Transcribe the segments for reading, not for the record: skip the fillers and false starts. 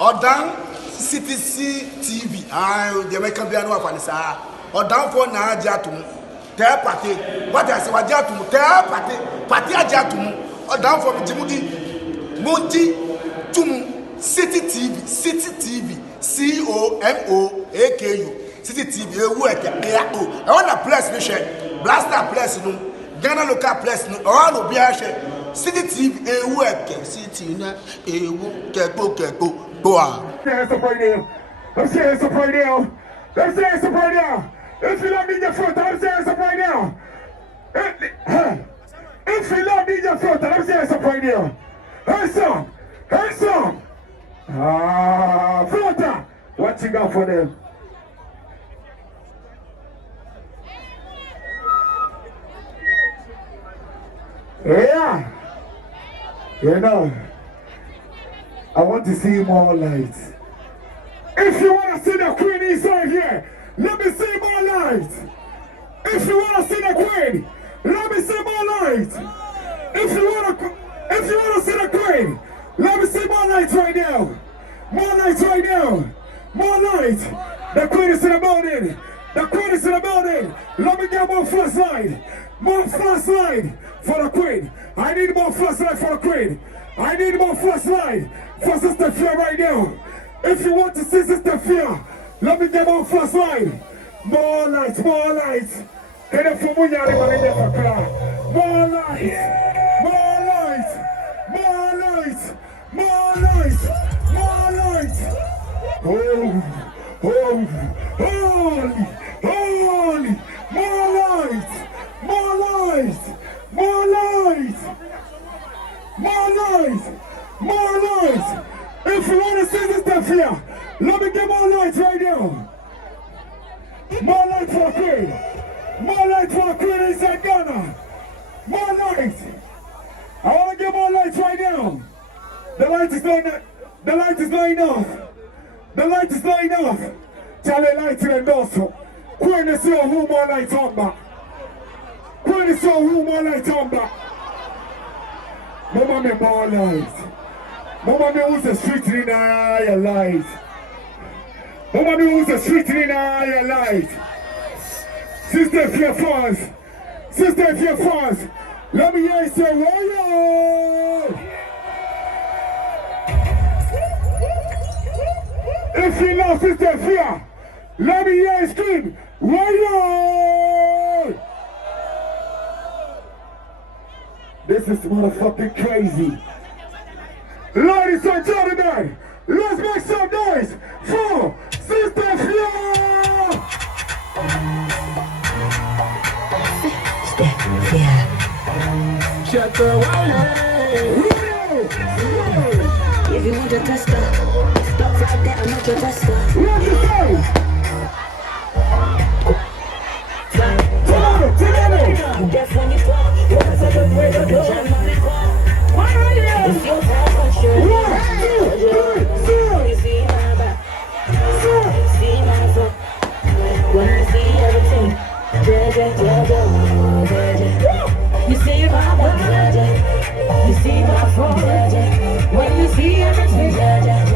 or down CTC TV. The American piano of Anissa. Or down for Najatum. Tell party. What I say, what Jatum, tell party Jatum. Or down for Jimudi Munti Tum City TV, COMOAKU. City TV, I want a place, Blaster place, Ghana local place, all of Biashe. City TV, a work, City, a go. Let's say it's a party now. Let's say it's a party now. If you love me your foot, I'm saying it's a party now. If you love me your foot, I'm saying it's a party now. Hey, son. Floater. What you got for them? Yeah. You know, I want to see more lights. If you want to see the queen inside here, let me see more lights. If you want to see the queen, let me see more lights. If you want to see the queen, let me see more lights right now. More lights right now. More lights. The queen is in the building. The queen is in the building. Let me get more flashlight. More flashlight for the queen. I need more flashlight for the queen. I need more flashlight for Sista Afia right now. If you want to see Sista Afia, let me get more flashlight. More lights, more lights. More lights, more lights, more lights, more lights, more lights. Holy, more lights, more lights, more lights. More lights! More lights! If you want to see Sista Afia, let me get more lights right now. More lights for a queen. More lights for a queen inside Ghana. More lights. I want to get more lights right now. The light is not enough. The light is not enough. The light is not enough. Charlie light in the door. Queen is your who more lights on back. Queen is your who more lights on back. Mama me more lights. Mama me who's the street in your light. Mama me who's the street in your light. Sista Afia fans. Sista Afia fans. Let me hear you say warrior. If you love Sista Afia, let me hear you scream warrior. This is motherfucking crazy. Ladies and gentlemen, let's make some noise for Sista Afia! Sista Afia. Shut the wire. If you want to test her, stop right there, I'm not your tester. What you say? That's when you talk. It's your time for sure. 1, 2, 3, 4. You see my back, see my foot. When you see everything, you see my back, you see my front. When you see everything, it's your time.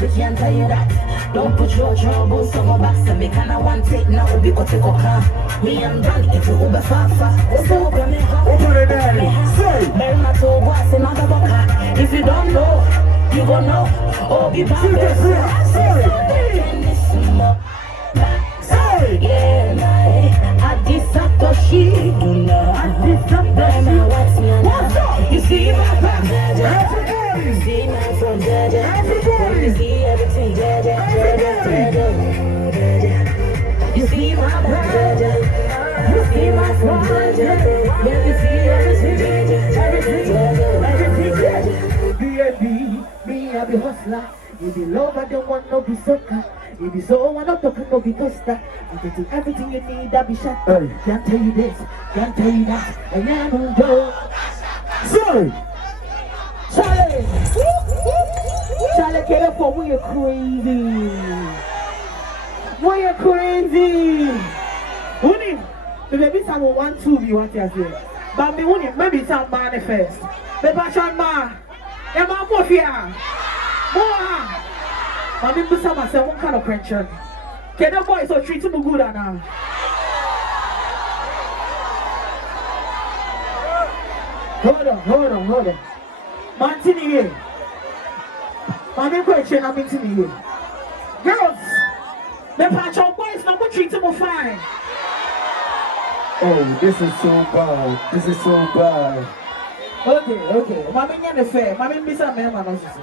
We can't tell you that. Don't put your trouble somewhere back. So me kinda want it now. Because take a car. Me and Brandy if you Uber fast. So open me up. Open it there. Say. Very much so what's another boca. If you don't know, you gon' know. Oh, be back there. Say. Yeah, I disatoshi. You see my back. You see my front. Everybody. You see everything. You see my back. You see my front. You see everything. B.A.B. Me, I be hustler. You be love, I don't want no be sucker. You be so one up talking no be toaster. You can do everything you need, I be shot. Can't tell you this, can't tell you that. And I don't know. Sorry. Charlie, get up for we are crazy. We are crazy. Who maybe someone want to be what you say. But me who maybe some manifest. The passion man. The man mafia. Boa. I mean, some myself one kind of pressure. Can the boys so treat him good now? Hold on. Martini here. My question, I'm into here. Girls, the passion boys no treat him fine. Oh, this is so bad. Okay. Mami nyane fair. Mami mbisa me ma no sisi.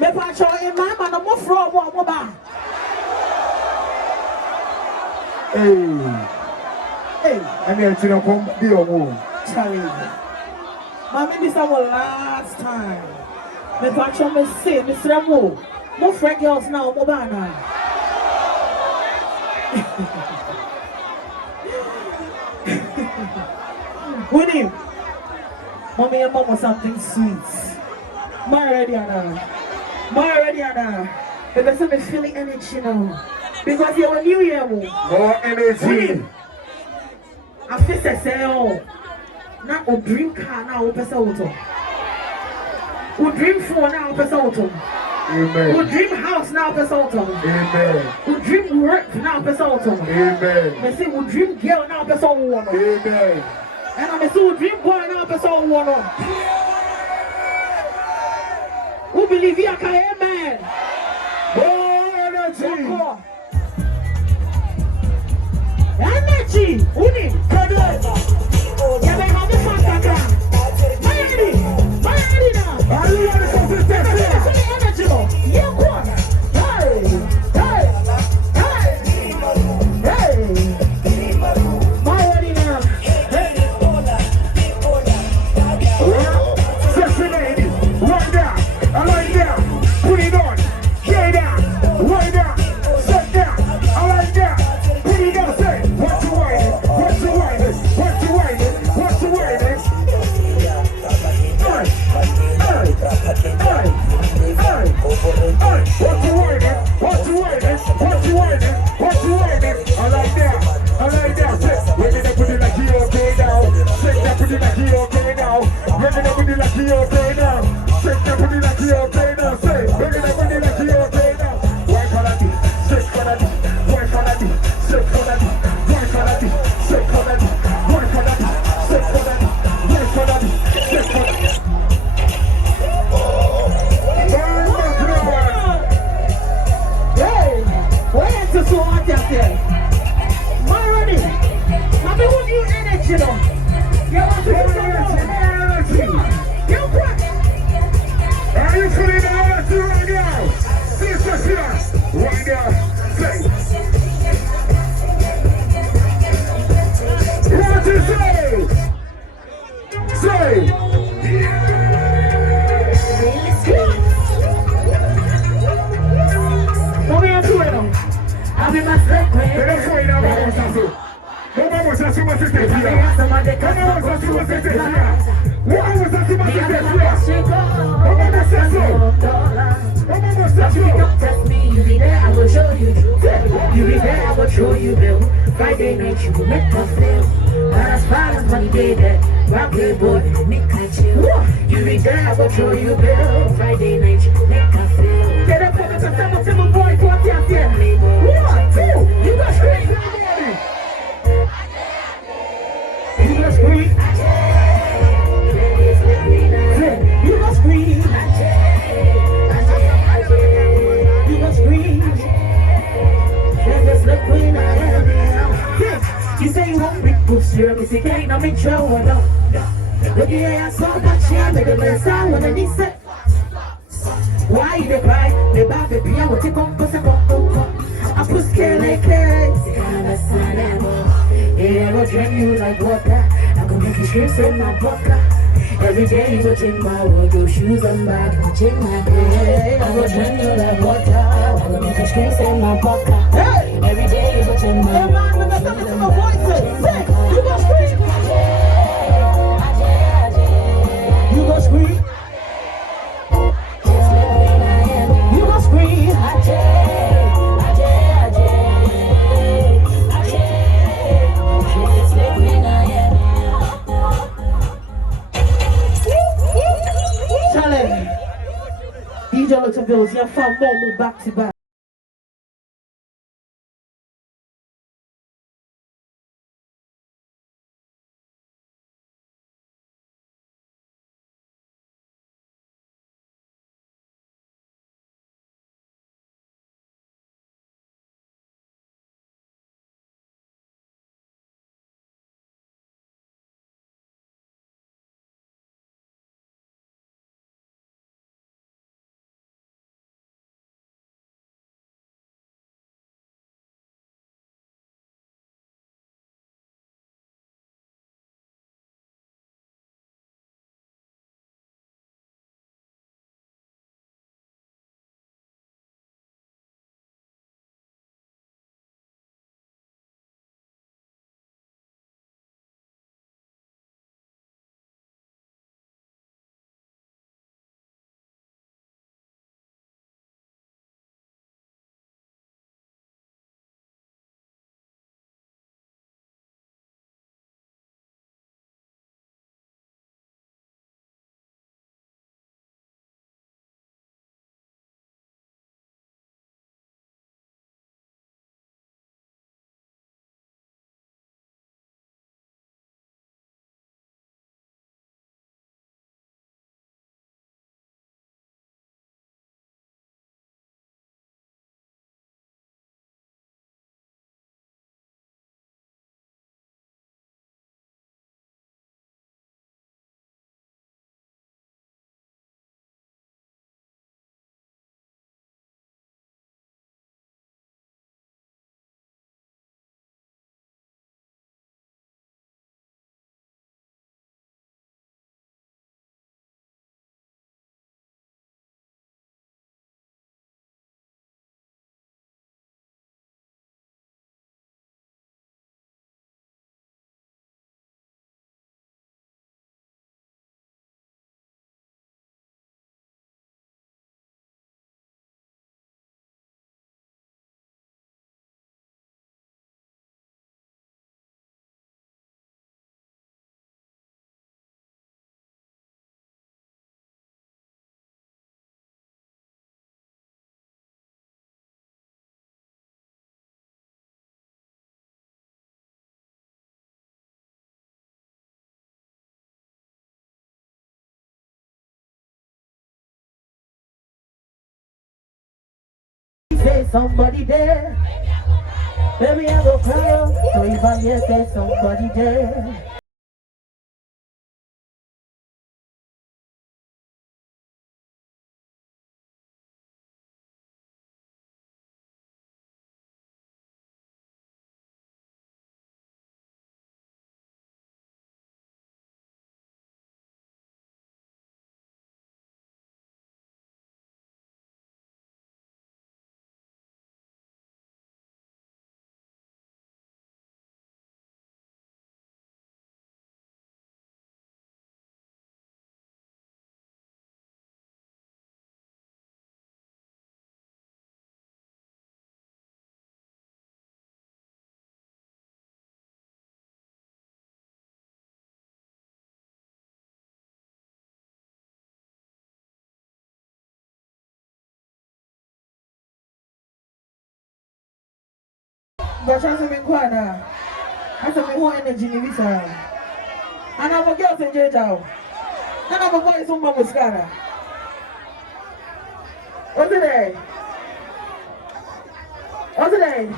Me pa cho e ma ma no mo fro mo ba. Hey, I need to come be your move. Challenge. Mami mbisa mo last time. Me pa cho me say me sra mo friend girls now mo ba na. Winnie, mommy and mama something sweet. My ready Anna. Because I'm feeling energy now. Because you're a new year. More energy. I feel the same. Now a dream car now open auto. We dream phone now open auto. Amen. We dream house now open auto. Amen. We dream work now open auto. Amen. They say we dream girl now open auto. Amen. And I'm a so dream boy now person one. Who believe you can amen? Energy. Uni. Yeah, they have the fanta. Miami now. Are you ready for this energy? Yeah, what? Friday night you make us feel. But as far as money day that rock good boy, make me chill. You be there, I will show you bill. Friday night you make us feel. Get up on the top of the boy, what you have. 1, 2, you got scream. You got scream. You got scream. You got scream. Just look queen I am. You say you want me to share me, say can't I'm in trouble, no. Look here, I saw that chair, make a mess out when I need set. Why they cry? They buy the piano, I will take on cause I put scale like case. Yeah, I will drain you like water. I can make you scream in my pocket. Every day you go change my wardrobe, shoes and bag, you change my bed. I will drain you like water. I will make you scream in my pocket. Every day you go change my wardrobe, shoes and bag. You go scream. found more back to back. Say somebody there, baby I go cry out. So if I hear say somebody there. But I said, Quana, I said, more energy in this. And I'm a girl in jail. And I'm a boy from Mamuscara. What's the day? What's the day?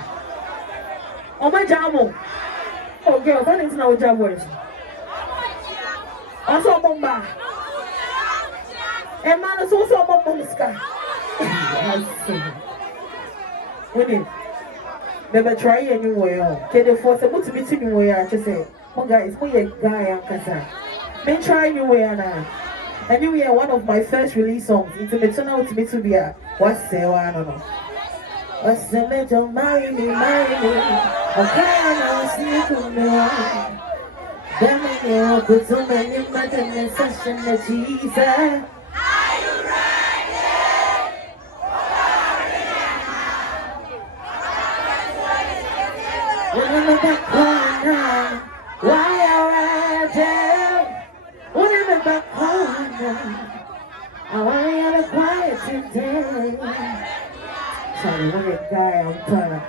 Oh, my jamu. Oh, girls, I need to know what your words. Also, Bomba. And man, it's also a Mamusca. What is it? Never try anywhere. Can they force able to meet anywhere? Just say, oh guys, who you guy and kasa? May try anywhere now. Anyway, one of my first release songs. It's a metronome to me to be a what's the one? I don't know. What's the matter? Marry me, marry me. Okay, now see to me. Damn you, put so many madam session that Jesus. When I'm back home, why are I there? When I'm back home, I want to have a quiet today. guy, I'm tired.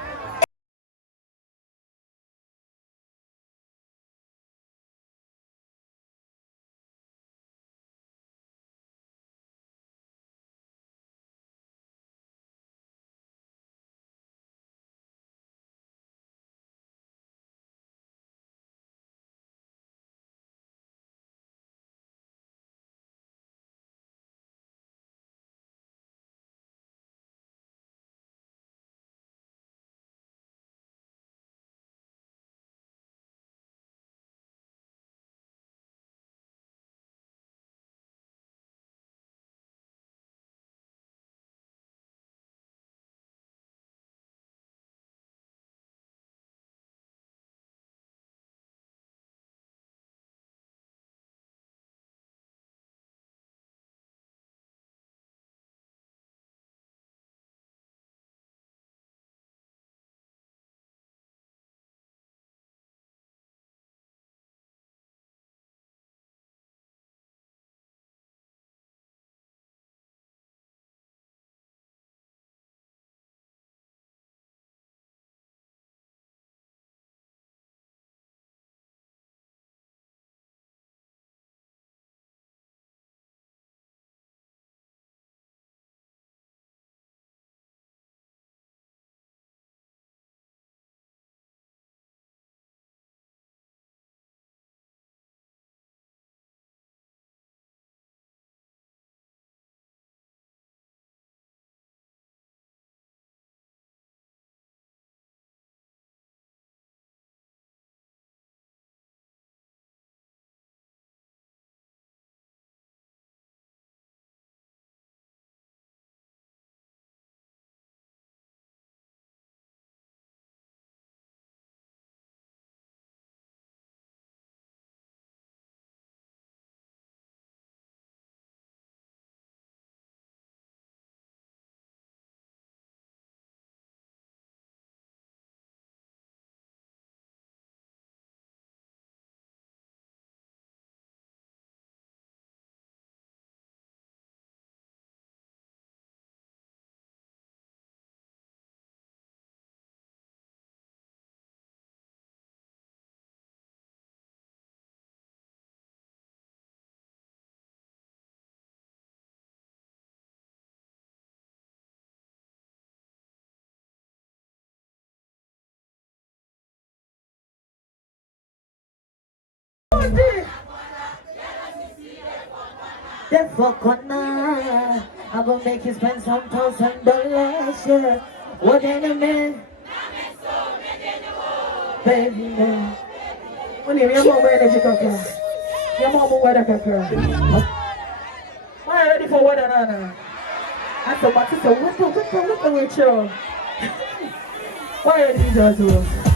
The fuck on now. I'm gonna make you spend some $1,000, yeah. What in a man? Baby, man. When your mom wear the chicken, your mom will wear the pepper. Why ready for weather, Nana? I said, but it's a whip with you. Why are you doing to us?